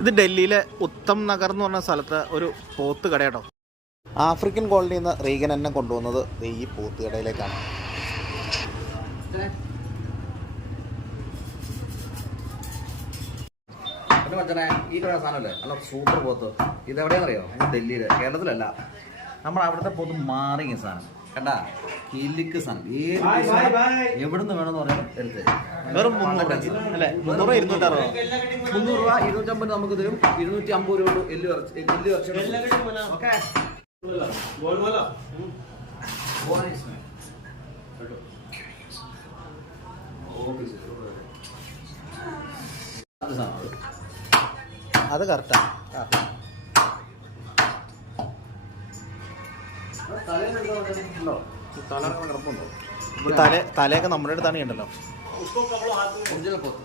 ഇത് ഡൽഹിയിലെ ഉത്തം നഗർ എന്ന് പറഞ്ഞ സ്ഥലത്ത് ഒരു പോത്ത് കട കേട്ടോ. ആഫ്രിക്കൻ കോളനിയിൽ നിന്ന് റീഗൻ എന്നെ കൊണ്ടുവന്നത് ഈ പോത്ത് കടയിലേക്കാണ്. പിന്നെ മച്ചനെ ഈ കട സാധനമല്ലേ നല്ല സൂപ്പർ പോത്ത്. ഇതെവിടെയാണെന്നറിയോ? ഡൽഹിയിൽ, കേരളത്തിലല്ല. നമ്മുടെ അവിടുത്തെ പോത്ത് മാറിയ സാധനം കണ്ടാ, കിലിക്ക് സാധനം. ഏത് എവിടുന്ന് വേണമെന്ന് പറയാൻ എടുത്ത് വെറും 300 അല്ലേ? 300 260 300 രൂപ 250 നമുക്ക് തരും. 250 രൂപ എല്ല് അത് കറക്റ്റാ. തലയൊക്കെ നമ്മുടെ അടുത്താണ് ഉണ്ടല്ലോ. ഒറിജിനൽ പോത്ത്.